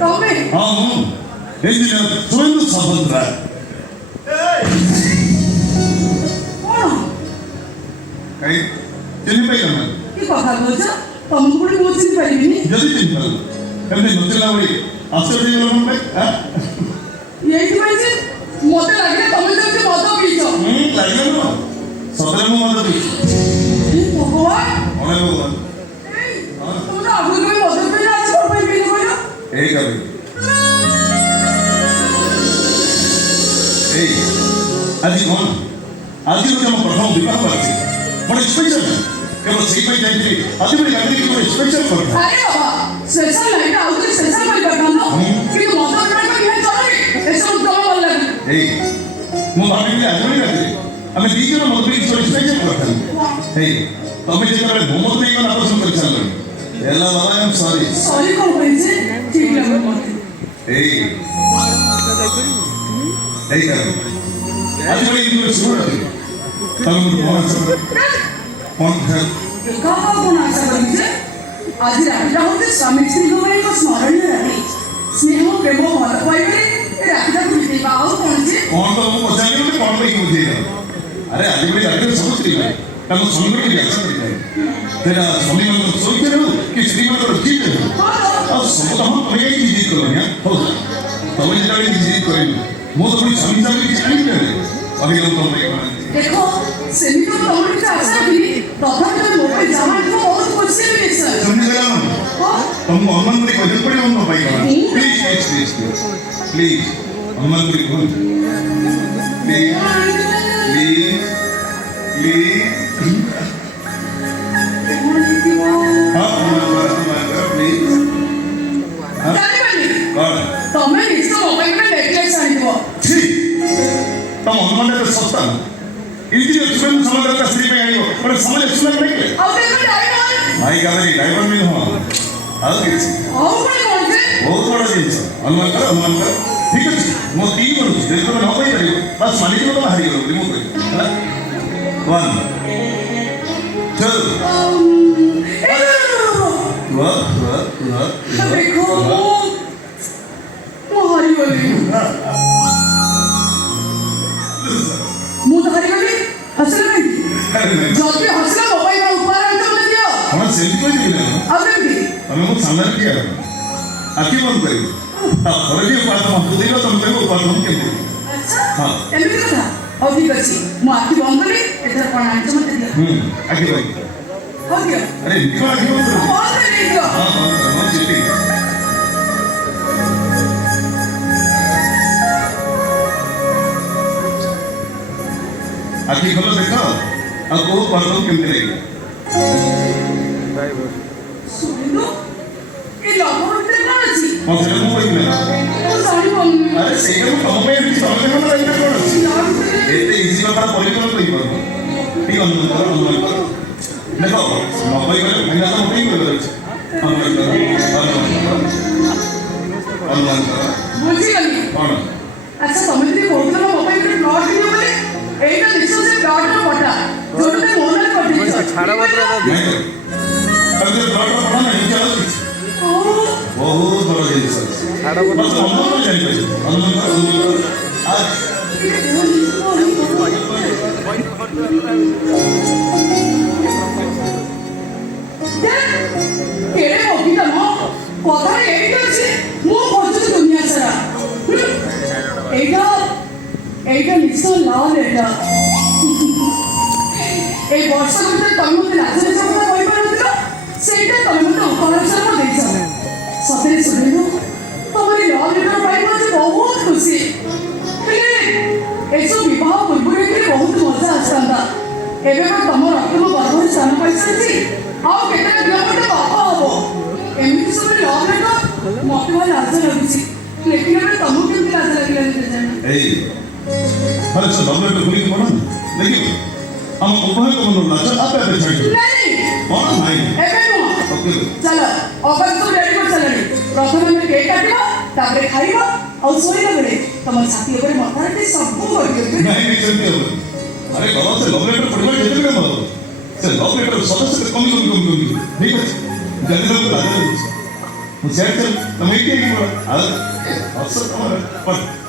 ତମେ ହଁ ମୁଁ ଇଞ୍ଜିନିୟର ସୁରେନ୍ଦ୍ର ସାମନ୍ତରାୟ। କଣ କାହିଁ ଚିହ୍ନି ପାଇଲ ନା? କି କଥା କହୁଛ? ତମକୁ ପୁଣି ମୁଁ ଚିହ୍ନି ପାରିବିନି? ଯଦି ଚିହ୍ନି ପାରିଲ ଏମିତି ନଚିଲା ଭଳି ଆଶ୍ଚର୍ଯ୍ୟ ହେଇଗଲ ମୋ ପାଇଁ। ଏଇଥିପାଇଁ ଯେ ମତେ ଲାଗିଲା ତମେ ଯେମିତି ମଦ ପିଇଛ। ଲାଗିଲା ନୁହଁ, ସତରେ ମୁଁ ମଦ ପିଇଛି। ଭଗବାନ ଅଣେ ଭଗବାନ ତମେ ତ ଆଗରୁ କେବେ ମଦ ପିଇଲେ ଆଜି କଣ ପାଇଁ ପିଇଲ କହିଲ? ଏଇ କାଲି ଏଇ ଆଜି କଣ? ଆଜି ହେଉଛି ଆମ ପ୍ରଥମ ବିବାହ ବାର୍ଷିକ। ଗୋଟେ ସ୍ପେଶାଲ କେବଳ ସେଇ ପାଇଁ ଯାଇଥିଲି। ଆଜି ଗୋଟେ ଗାଡ଼ିରେ ଗୋଟେ ସ୍ପେଶାଲ କଥା। ଆରେ ବାବା ସ୍ପେଶାଲ ନାଇଁ ଆଉ କିଛି ସ୍ପେଶାଲ କରିପାରିଥାନ୍ତ କିନ୍ତୁ ମଦ ପିଇବା ନିହାତି ଜରୁରୀ। ଏସବୁ ଜମା ଭଲ ଲାଗେ। ଏଇ ମୁଁ ଭାବିଥିଲି ଆଜି ଗୋଟେ ଗାଡ଼ିରେ ଆମେ ଦି ଜଣ ମଦ ପିଇକି ଗୋଟେ ସ୍ପେଶାଲ କରିଥାନ୍ତି। ହେଇ ତମେ ଯେତେବେଳେ ମୋ ମତ ନେଇକି ନାପସନ୍ଦ କରି ସାରିଲଣି ହେଲା ବାବା ଆଇ ଏମ୍ ସରି। ସରି କଣ ପାଇଁ ଯେ ଠିକ ଲାଗୁନି ମତେ। ଏଇ ଏଇ କାରଣ ଆଜି ଗୋଟେ ଇଂଲିଶ ଶୁଣ ତମେ ଗୋଟେ କଣ ଆଶା କଣ କଣ ଆଶା କରିବି ଯେ ଆଜି ରାତିଟା ହଉଛି ସ୍ୱାମୀ ସ୍ତ୍ରୀଙ୍କ ପାଇଁ ଏକ ସ୍ମରଣୀୟ ରାତି। ସ୍ନେହ ପ୍ରେମ ଭଲ ପାଇବାରେ ଏ ରାତିଟାକୁ ବିତେଇବା। ଆଉ କଣ ଯେ କଣ ତ ମୁଁ ପଚାରିଲି ଗୋଟେ କଣ ପାଇଁ ବୁଝେଇଲ? ଆରେ ଆଜି ଗୋଟେ ଗାଡ଼ିରେ ସବୁ ସ୍ତ୍ରୀ ପାଇଁ ତାଙ୍କ ସ୍ୱାମୀକୁ ବି ଆଶା କରିଥାଏ। ସେଟା ସ୍ୱାମୀମାନଙ୍କର ଶୋଇଥିଲେ ହଉ କି ସ୍ତ୍ରୀମାନଙ୍କର ଜିତ୍ ହଉ ଆଉ ସବୁ କାମ ତମେ କାହିଁକି ଜିତ୍ କଲନି? ହଉ ତମେ ଯେତେବେଳେ ଜିତ୍ କରିନି ମୁଁ ତ ପୁଣି ସ୍ୱାମୀ ହିସାବରେ କିଛି ଆଣିବି କହିଲ ତମ ପାଇଁ କଣ? ଦେଖ ସେମିତି ତ ତମର କିଛି ଆଶା ରଖିନି। ତଥାପି ତମେ ମୋ ପାଇଁ ଯାହା ଆଣିଥିବ ବହୁତ ଖୁସି ହେବି ନିଶ୍ଚୟ। ତମକୁ ଅନୁମାନ କରି କହିବାକୁ ପଡ଼ିବ ମୋ ପାଇଁ କଣ? ପ୍ଲିଜ୍ ପ୍ଲିଜ୍ ଅନୁମାନ କରି କୁହନ୍ତୁ। ପ୍ଲିଜ୍ ପ୍ଲିଜ୍ ପ୍ଲିଜ୍ ତମେ ନିଶ୍ଚୟ ମୋ ପାଇଁ ଗୋଟେ ନେକଲେସ୍ ଆଣିଥିବ। ତମ ଅନୁମାନ ଏତେ ଶସ୍ତା ଇଞ୍ଜିନିୟର ସୁରେନ୍ଦ୍ର ସାମନ୍ତରାୟ ସ୍ତ୍ରୀ ପାଇଁ ଆଣିବ ଗୋଟେ ସମାଜ ସୁନ୍ଦର ନେକଲେସ୍। ଆଉ ଦେଖ ଭାଇ କାବେରୀ ଡ୍ରାଇଭର ବି ନୁହଁ ଆଉ କିଛି ବହୁତ ବଡ଼ ଜିନିଷ। ଅନୁମାନ କର ଠିକ ଅଛି ମୁଁ ତିନି କରୁଛି ଯଦି ତମେ ନ କହିପାରିବ ବାସ୍ ମାନିଯିବ ତମେ ହାରିଗଲ ବୋଲି ମୁଁ କହିବି ହେଲା। 1 ମୁଁ ତ ହାରିଗଲି। ହସିଲ କାହିଁକି? ଯଦି ହସିଲ ମୋ ପାଇଁ ଉପହାର ଆଣିଛ ମତେ ଦିଅ। ହଁ ସେମିତି କହିଦେବି ନା ଆଉ କେମିତି? ତମେ ମୋ ସାମ୍ନାରେ ଠିଆ ହେବ ଆଖି ବନ୍ଦ କରିବ ତାପରେ ବି ଉପହାର ମତେ ଦେଇବ ତମେ କହିବ ଉପହାର ମୁଁ କେମିତି? ହଁ ଏମିତି କଥା। ହଉ ଠିକ ଅଛି ମୁଁ ଆଖି ବନ୍ଦ କଲି। ଏଥର କଣ ଆଣିଛ ମତେ ଦିଅ। ଆଖି ବନ୍ଦ ହଉ ଦିଅ। ଆରେ ନିଖ ଆଖି ବନ୍ଦ କର। ବନ୍ଦ କରି ଦିଅ। ହଁ ଯିବି। ଆଖି ଖୋଲ ଦେଖ ଆଉ କୋଉ ପର୍ବ କେମିତି ଲାଗିଲା? ଶୁଣିଲୁ ଏ ଲଭ ଭିତରେ କଣ ଅଛି? ସେଟା ମୁଁ କହିବି ନା। ଆରେ ସେଇଟା ମୁଁ ତମ ପାଇଁ ଏମିତି ତମେ ଦେଖ ନା ଏଇଟା କଣ ଅଛି? ଏତେ ଇଜି କଥା ପରିକଳ୍ପନା କହିପାରୁନ। ଟିକେ ଅନୁମାନ କର ଦେଖ ନ କହିପାରିଲେ ଭାଇନା ତ ମୋତେ ହିଁ କହିବାର ଅଛି। ଅନୁମାନ କର ବୁଝିଗଲି। କଣ? ଆଚ୍ଛା ତମେ ଯଦି କହୁଥିଲ ମୋ ପାଇଁ ଗୋଟେ ପ୍ଲଟ୍ କିଣିବ ବୋଲି ଏଇଟା ନିଶ୍ଚୟ ସେ ପ୍ଲଟ୍ର ପଟା ଯୋଉଟା ମୋ ନାଁରେ କରିଦେଇଛ। ଛାଡ଼ ମାତ୍ର ବହୁତ ବଡ଼ ଜିନିଷ କେଡ଼େ ବଗିଟା ମ କଥାରେ ଏଇଠି ଅଛି। ମୁଁ ଖୋଜୁଛି ଦୁନିଆ ସାରା। এইটা নিশ্চয় লাভ এটা। এই বর্ষা ভিতরে তুমি মতো রাজ্যের কথা কইপারুছিল সেইটা তুমি মতো উপহার স্বরূপ ଦେଇଛ। সତରେ শুনিলু তোমার এই লাভ লেটার পাই মতে বহুত খুশি। ହେଲେ ଏସବୁ ବିବାହ ପୂର୍ବରୁ ଏଥିରେ ବହୁତ ମଜା ଆସିଥାନ୍ତା। ଏବେ କଣ ତମ ରକ୍ତମ ଗର୍ଭରେ ସ୍ଥାନ ପାଇସାରିଛି ଆଉ କେତେଟା ଦିନ ଗୋଟେ ବାପ ହବ। ଏମିତି ସବୁ ଲଭ୍ ଲେଟର ମତେ ଭାରି ଲାଜ ଲାଗୁଛି। ଲେଖିଲା ବେଳେ ତମକୁ କେମିତି ଲାଜ ଲାଗିଲାନି କେଜାଣି? अरे सर लव लेटर खुली पढ़ो देखिए हम उपहार को मन नाच आप पे छाड़ नहीं कौन नहीं एबे नो ओके चलो अगर तो रेडी कर चलनी प्रथम में केक काटिबो तापर खाइबो और सोइला बेले तम छाती ऊपर मथारे सब कर दियो नहीं चलते हो अरे बाबा से लव लेटर पढ़वा जेते के बाबा से लव लेटर सदस्य कमी ठीक है जल्दी लोग लाजा ମୁଁ ସିଆଡ଼େ ଚାଲ ତମେ ଏଇଠି ହେଇକି ପଡ଼ ଆଉ ହସ ତମର